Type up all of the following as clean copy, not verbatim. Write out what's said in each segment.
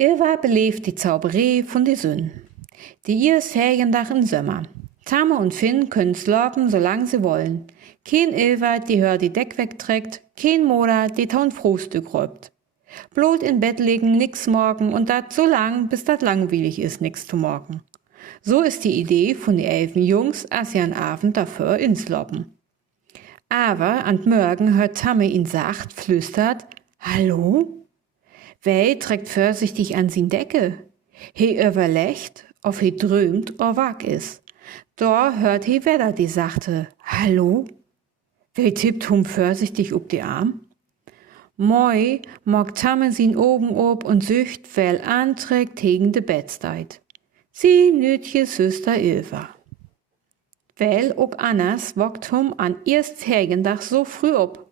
Ilva beleeft die Zauberei von die Sünn. Die erst Feriendag im Sommer. Tame und Finn können slapen, solange sie wollen. Kein Ilva, die hör die Deck wegträgt, kein Moda, die taun Frühstück räubt. Blut in Bett legen, nix morgen und dat so lang, bis dat langweilig ist, nix zu morgen. So ist die Idee von die 11 Jungs, als sie an Abend dafür insloppen. Aber an Morgen hört Tame ihn sacht, flüstert, Hallo? Wei trägt vorsichtig an sin Decke. He überlegt, ob he drömt oder wach is. Da hört he wieder die sachte, Hallo? Wei tippt hum vorsichtig ob die Arm. Moi mag Tame sin Augen ob und sücht, weil anträgt gegen de Bettsteit. Sie nütje Süster Ilva. Weil auch anders wagt hum an erst Feriendach so früh ob.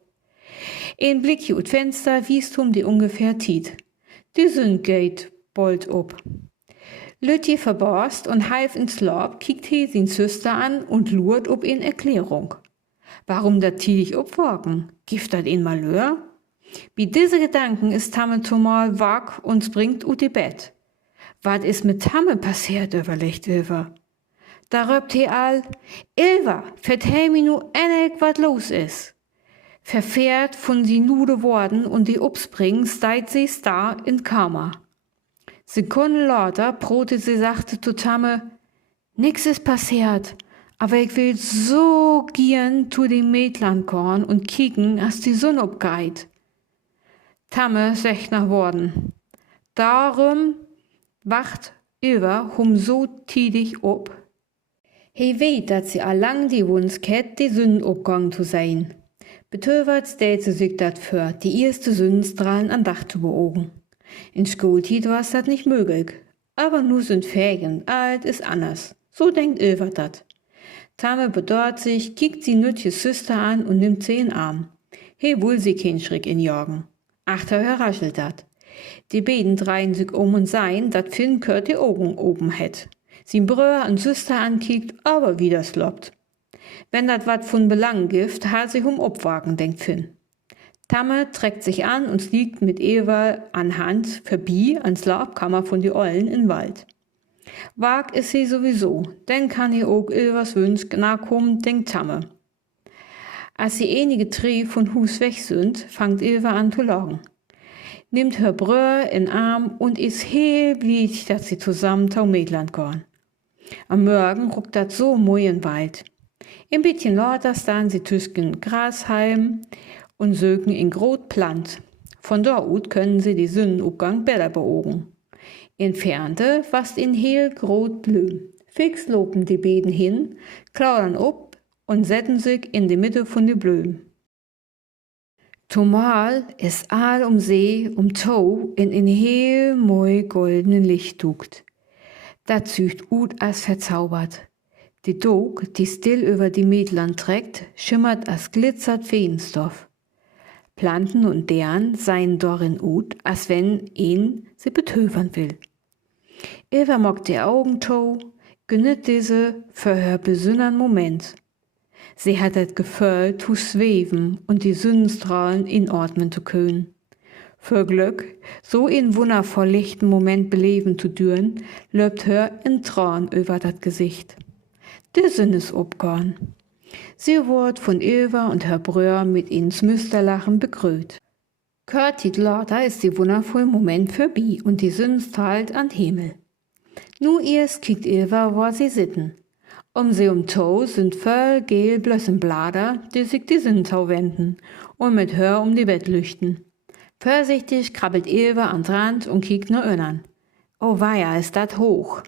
Ein Blick ut Fenster wiest hum die ungefähr Tiet. Die Sünn geht bald ob. Lütje verborst und half ins Lob, kiekt he sin Süster an und lurt ob in Erklärung. Warum dat tiedig obwagen? Gift dat in Malheur? Wie diese Gedanken ist Tame zumal wach und springt ut die Bett. Wat is mit Tame passiert, überlegt Ilva. Da röpt he all, Ilva, vertell mi nu endlich, wat los is. Verfährt von sie nude worden und die upspringen, steit sie da in Kammer. Sekunden lauter brote sie sachte zu Tame, nix is passiert, aber ich will so gern zu dem Mädland korn und kicken, as die Sonne obgeit. Tame secht nach Worten. Darum wacht Ilva hum so tidig ob. He weet, dat sie allang die Wunsch ket, die Sünden obgang zu sein. Betöwert stellt sie sich dat für, die erste Sündenstrahlen an Dach zu beogen. In Schultiet war's dat nicht möglich. Aber nu sind Ferien, alt ist anders. So denkt Ilva dat. Tame bedauert sich, kickt sie nütje Süster an und nimmt sie in Arm. He will sie kein Schrick in Jorgen. Achter hör raschelt dat. Die beiden dreien sich und sein, dat Finn kört die Augen oben het. Sin Brüder an Süster ankickt, aber wieder sloppt. Wenn dat wat von Belang gift, hat sich obwagen, denkt Finn. Tame trägt sich an und liegt mit Ilva an Hand vorbei ans Labkammer von die Ollen in Wald. Wag ist sie sowieso, denn kann ihr auch Ilvas Wünsch nachkommen, denkt Tame. Als sie einige Tree von Hus weg sind, fangt Ilva an zu lachen. Nimmt her Brüder in Arm und ist heel blied, dass sie zusammen tau Mädland gorn. Am Morgen ruckt dat so moi in Wald. Ein bisschen lauter stan sie tüsken Grashalm und sögen in Grot Plant. Von dort können sie die Sonnenabgang besser beogen. Entfernte fast in heel Grot Blüm. Fix lopen die beiden hin, klaudern ob und setzen sich in die Mitte von de Blüm. Zumal ist all um See, um Tau in heel moi goldenen Licht duckt. Dat zücht ut as verzaubert. Die Dog, die still über die Mädland trägt, schimmert as glitzert Feenstoff. Planten und deren seien dorin ut, as wenn ihn sie betöfern will. Ilva mag die Augen tau, gönnet diese für her besünnern Moment. Sie hat das Gefühl, zu schweben und die Sonnenstrahlen inordnen zu können. Für Glück, so in wundervoll lichten Moment beleben zu dürren, löbt her ein Tran über das Gesicht. Der Sinn ist obgorn. Sie wird von Ilva und Herr Bröhr mit ins Müsterlachen begrüßt. Körtit lauter ist die wundervolle Moment vorbei und die Sonne strahlt an Himmel. Nu erst kickt Ilva, wo sie sitten. Um sie Tau sind voll gel Blössenblader, die sich die Sonnentau wenden und mit Hör um die Bett lüchten. Vorsichtig krabbelt Ilva ans Rand und kickt nur innern. Oh weia, ist dat hoch.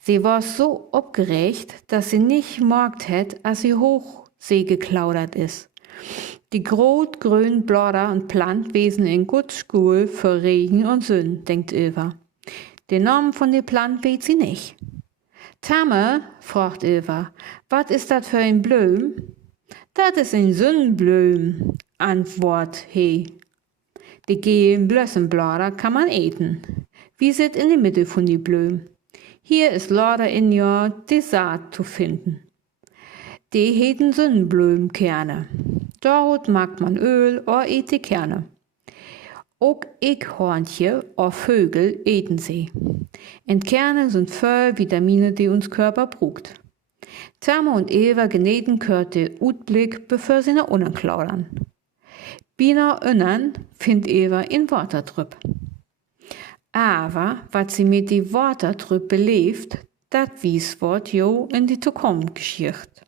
Sie war so abgeregt, dass sie nicht merkt hätt, als sie hoch See geklaudert ist. Die grot-grün Blätter und Plantwesen in gut Schul für Regen und Sünn, denkt Ilva. Den Namen von der Plant weet sie nicht. Tame, fragt Ilva, wat is dat für ein Blüm? Dat is ein Sonnenblüm, antwort he. Die gelen Blössenblätter kann man eten. Wie sit in der Mitte von die Blüm. Hier ist lauter in Jahr die Saat zu finden. Die heten Sonnenblümkerne. Dort mag man Öl oder et die Kerne. Auch Eichhörnchen oder Vögel eten sie. Und Kerne sind voll Vitamine, die uns Körper braucht. Tama und Eva geneten körte Utblick, bevor sie nach unten klaudern. Bina innen findet Eva in Watertrüpp. Aber was sie mit die Watertrüpp beleeft, dat wies wird jo in die Zukunft geschicht.